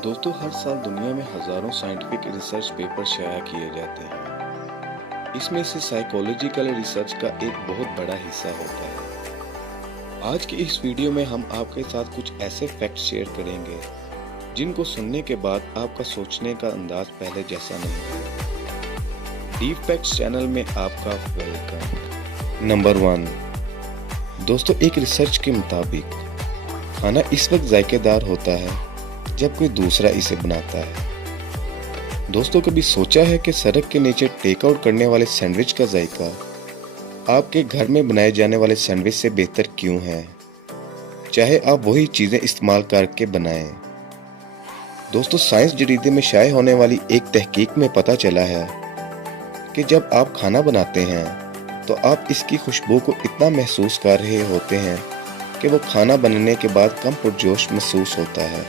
दोस्तों, हर साल दुनिया में हजारों साइंटिफिक रिसर्च पेपर शाया किए जाते हैं। इसमें से साइकोलॉजिकल रिसर्च का एक बहुत बड़ा हिस्सा होता है। आज की इस वीडियो में हम आपके साथ कुछ ऐसे फैक्ट्स शेयर करेंगे जिनको सुनने के बाद आपका सोचने का अंदाज पहले जैसा नहीं है। डीप फैक्ट्स चैनल में आपका वेलकम। नंबर 1। दोस्तों, एक रिसर्च के मुताबिक खाना इस वक्त जायकेदार होता है जब कोई दूसरा इसे बनाता है। दोस्तों, कभी सोचा है कि सड़क के नीचे टेक आउट करने वाले सैंडविच का जायका आपके घर में बनाए जाने वाले सैंडविच से बेहतर क्यों है, चाहे आप वही चीजें इस्तेमाल करके बनाएं। दोस्तों, साइंस जरीदे में शाये होने वाली एक तहकीक में पता चला है कि जब आप खाना बनाते हैं तो आप इसकी खुशबू को इतना महसूस कर रहे होते हैं कि वो खाना बनने के बाद कम पुरजोश महसूस होता है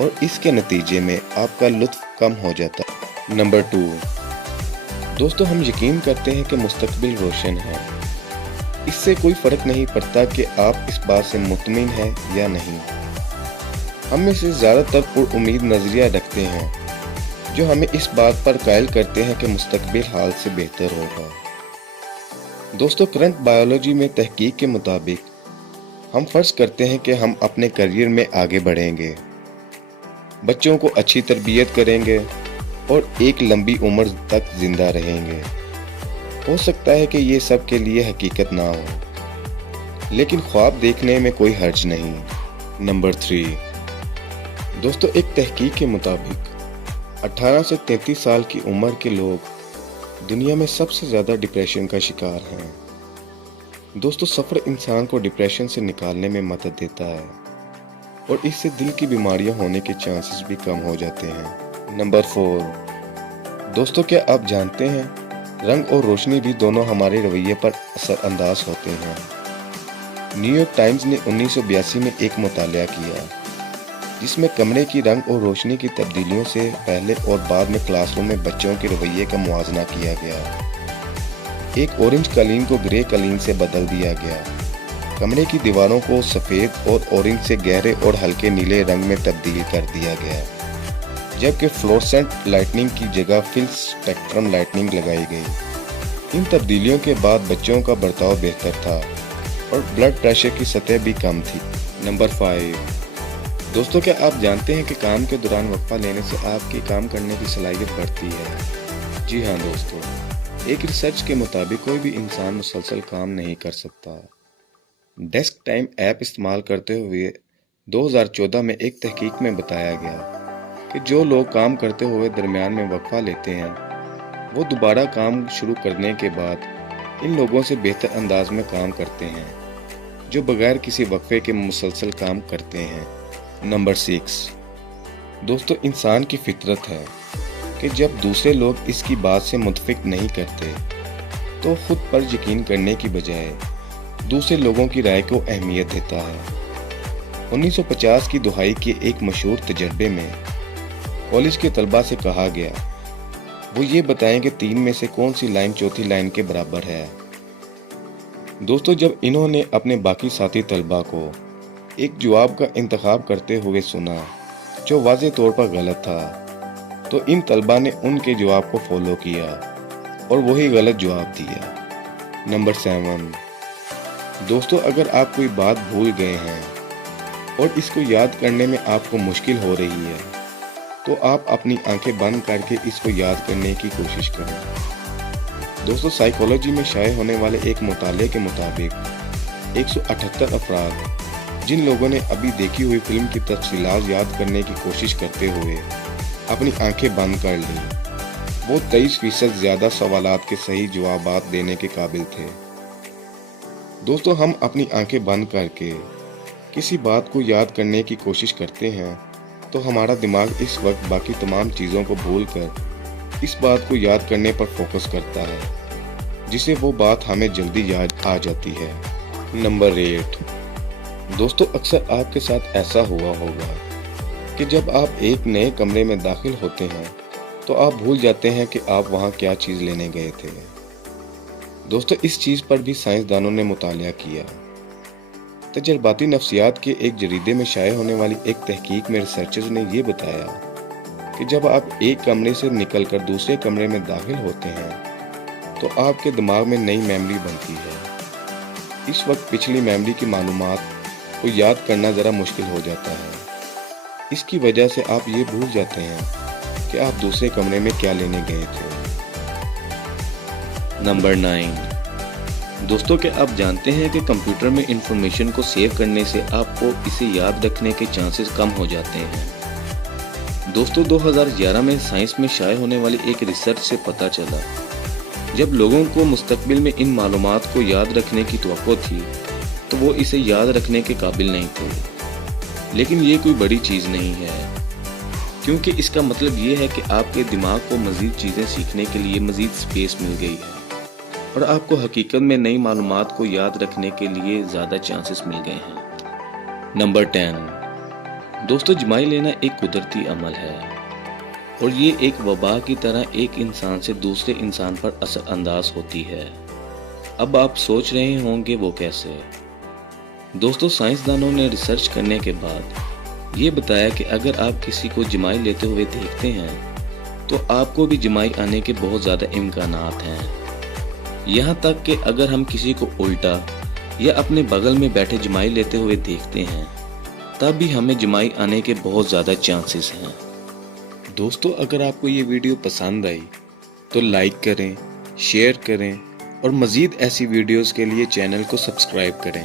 और इसके नतीजे में आपका लुत्फ कम हो जाता है। नंबर 2। दोस्तों, हम यकीन करते हैं कि मुस्तकबिल रोशन है। इससे कोई फर्क नहीं पड़ता कि आप इस बात से मुतमिन हैं या नहीं। हम में से ज्यादातर पुरुम्मीद नजरिया रखते हैं जो हमें इस बात पर कायल करते हैं कि मुस्तकबिल हाल से बेहतर होगा। दोस्तों, करंट बायोलॉजी में तहकीक के मुताबिक हम फर्ज करते हैं कि हम अपने करियर में आगे बढ़ेंगे, बच्चों को अच्छी तरबियत करेंगे और एक लंबी उम्र तक जिंदा रहेंगे। हो सकता है कि ये सब के लिए हकीकत ना हो, लेकिन ख्वाब देखने में कोई हर्ज नहीं। नंबर 3। दोस्तों, एक तहकीक के मुताबिक 18 से 33 साल की उम्र के लोग दुनिया में सबसे ज्यादा डिप्रेशन का शिकार हैं। दोस्तों, सफर इंसान को डिप्रेशन से निकालने में मदद देता है और इससे दिल की बीमारियां होने के चांसेस भी कम हो जाते हैं। नंबर 4। दोस्तों, क्या आप जानते हैं रंग और रोशनी भी दोनों हमारे रवैये पर असर अंदाज होते हैं। न्यूयॉर्क टाइम्स ने 1982 में एक मुतालिया किया जिसमें कमरे की रंग और रोशनी की तब्दीलियों से पहले और बाद में क्लासरूम में बच्चों के रवैये का मुआवजा किया गया। एक ऑरेंज कालीन को ग्रे कालीन से बदल दिया गया, कमरे की दीवारों को सफेद और ऑरेंज से गहरे और हल्के नीले रंग में तब्दील कर दिया गया, जबकि फ्लोरेसेंट लाइटनिंग की जगह फुल स्पेक्ट्रम लाइटनिंग लगाई गई। इन तब्दीलियों के बाद बच्चों का बर्ताव बेहतर था और ब्लड प्रेशर की सतह भी कम थी। नंबर 5। दोस्तों, क्या आप जानते हैं कि काम के दौरान वक्फा लेने से आपकी काम करने की सलाहियत बढ़ती है। जी हाँ दोस्तों, एक रिसर्च के मुताबिक कोई भी इंसान मुसलसल काम नहीं कर सकता। डेस्क टाइम ऐप इस्तेमाल करते हुए 2014 में एक तहकीक में बताया गया कि जो लोग काम करते हुए दरमियान में वक्फा लेते हैं वो दोबारा काम शुरू करने के बाद इन लोगों से बेहतर अंदाज में काम करते हैं जो बगैर किसी वक्फे के मुसलसल काम करते हैं। नंबर 6। दोस्तों, इंसान की फितरत है कि जब दूसरे लोग इसकी बात से मुतफिक नहीं करते तो खुद पर यकीन करने की बजाय दूसरे लोगों की राय को अहमियत देता है। 1950 की दुहाई के एक मशहूर तजर्बे में कॉलेज के तलबा से कहा गया वो ये बताएं कि 3 में से कौन सी लाइन चौथी लाइन के बराबर है। दोस्तों, जब इन्होंने अपने बाकी साथी तलबा को एक जवाब का इंतखाब करते हुए सुना जो वाज़े तौर पर गलत था, तो इन तलबा ने उनके जवाब को फॉलो किया और वही गलत जवाब दिया। नंबर 7। दोस्तों, अगर आप कोई बात भूल गए हैं और इसको याद करने में आपको मुश्किल हो रही है तो आप अपनी आंखें बंद करके इसको याद करने की कोशिश करें। दोस्तों, साइकोलॉजी में शाये होने वाले एक मुताले के मुताबिक 178 अफराद जिन लोगों ने अभी देखी हुई फिल्म की तफसीलात याद करने की कोशिश करते हुए अपनी आंखें बंद कर ली, वो 23% ज्यादा सवालात के सही जवाबात देने के काबिल थे। दोस्तों, हम अपनी आंखें बंद करके किसी बात को याद करने की कोशिश करते हैं तो हमारा दिमाग इस वक्त बाकी तमाम चीज़ों को भूलकर इस बात को याद करने पर फोकस करता है, जिससे वो बात हमें जल्दी याद आ जाती है। नंबर 8। दोस्तों, अक्सर आपके साथ ऐसा हुआ होगा कि जब आप एक नए कमरे में दाखिल होते हैं तो आप भूल जाते हैं कि आप वहां क्या चीज़ लेने गए थे। दोस्तों, इस चीज़ पर भी साइंसदानों ने मुतालिया किया। तजर्बाती नफ्सियात के एक जरीदे में शाये होने वाली एक तहकीक में रिसर्चर्स ने ये बताया कि जब आप एक कमरे से निकलकर दूसरे कमरे में दाखिल होते हैं तो आपके दिमाग में नई मेमोरी बनती है। इस वक्त पिछली मेमोरी की मालूमात को याद करना ज़रा मुश्किल हो जाता है। इसकी वजह से आप ये भूल जाते हैं कि आप दूसरे कमरे में क्या लेने गए थे। नंबर 9। दोस्तों, क्या आप जानते हैं कि कंप्यूटर में इंफॉर्मेशन को सेव करने से आपको इसे याद रखने के चांसेस कम हो जाते हैं। दोस्तों, 2011 में साइंस में शाये होने वाली एक रिसर्च से पता चला जब लोगों को मुस्तकबिल में इन मालूमात को याद रखने की तवक्को थी तो वो इसे याद रखने के काबिल नहीं थे। लेकिन ये कोई बड़ी चीज़ नहीं है, क्योंकि इसका मतलब ये है कि आपके दिमाग को मज़ीद चीज़ें सीखने के लिए मज़ीद स्पेस मिल गई है और आपको हकीकत में नई मालूमात को याद रखने के लिए ज़्यादा चांसेस मिल गए हैं। नंबर 10। दोस्तों, जमाई लेना एक कुदरती अमल है और ये एक वबा की तरह एक इंसान से दूसरे इंसान पर असर अंदाज होती है। अब आप सोच रहे होंगे वो कैसे। दोस्तों, साइंसदानों ने रिसर्च करने के बाद ये बताया कि अगर आप किसी को जमाई लेते हुए देखते हैं तो आपको भी जमाई आने के बहुत ज़्यादा इम्कानात हैं। यहाँ तक कि अगर हम किसी को उल्टा या अपने बगल में बैठे जमाई लेते हुए देखते हैं तब भी हमें जमाई आने के बहुत ज़्यादा चांसेस हैं। दोस्तों, अगर आपको ये वीडियो पसंद आई तो लाइक करें, शेयर करें और मज़ीद ऐसी वीडियोस के लिए चैनल को सब्सक्राइब करें।